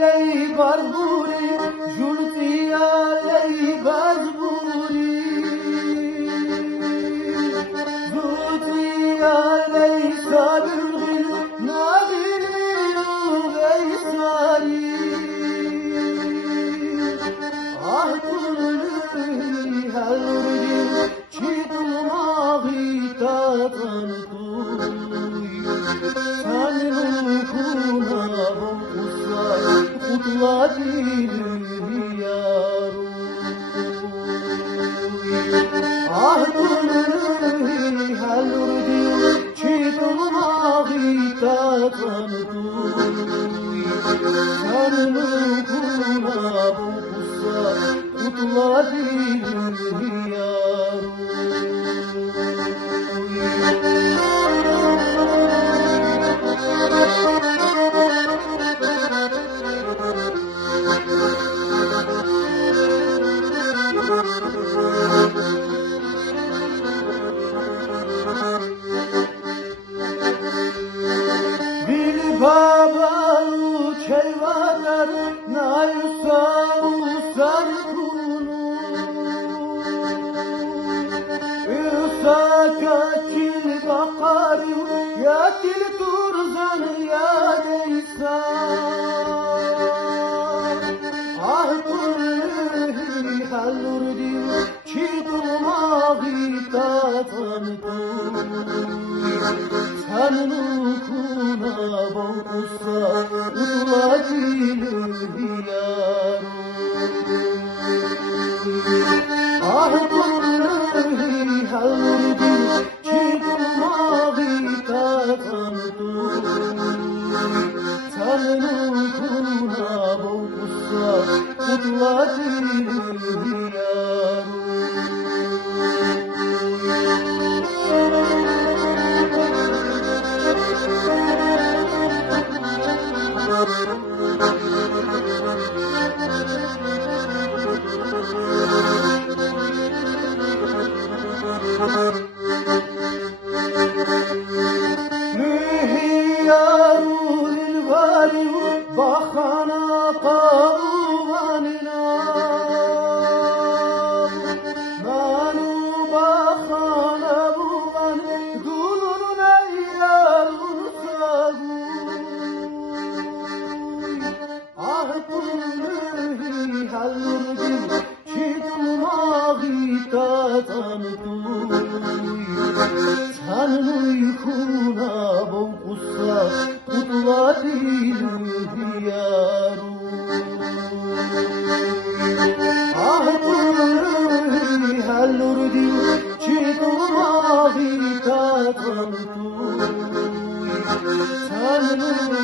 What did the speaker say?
lei barburi, giuntia lei barburi, giuntia lei sabir, nadir lei sari, ah kulli haluri, chidma gita tantu, sanlu kuna ah kulli halurdi chituma gita tantu sarnu kuna busa utladi Babalu çelvalar nayusa usar kunu Üsa kaçil bakaru yatil turzan ya deysa Ah kulli halurdi çiduma gita tantu Sannu kuna bokusa uladil diyaru Ah kulli halurdi çiduma gita tantu Sannu kuna bokusa uladil diyaru Mühiyyaru lilvali bakhana qaruvanina Manu bakhana buvan gulun eyyarun sagu Ah kulli halurdi chiduma gita tantu Sannu kuna bokusa utladi diyaru Ah kulli halurdi chiduma gita tantu Sannu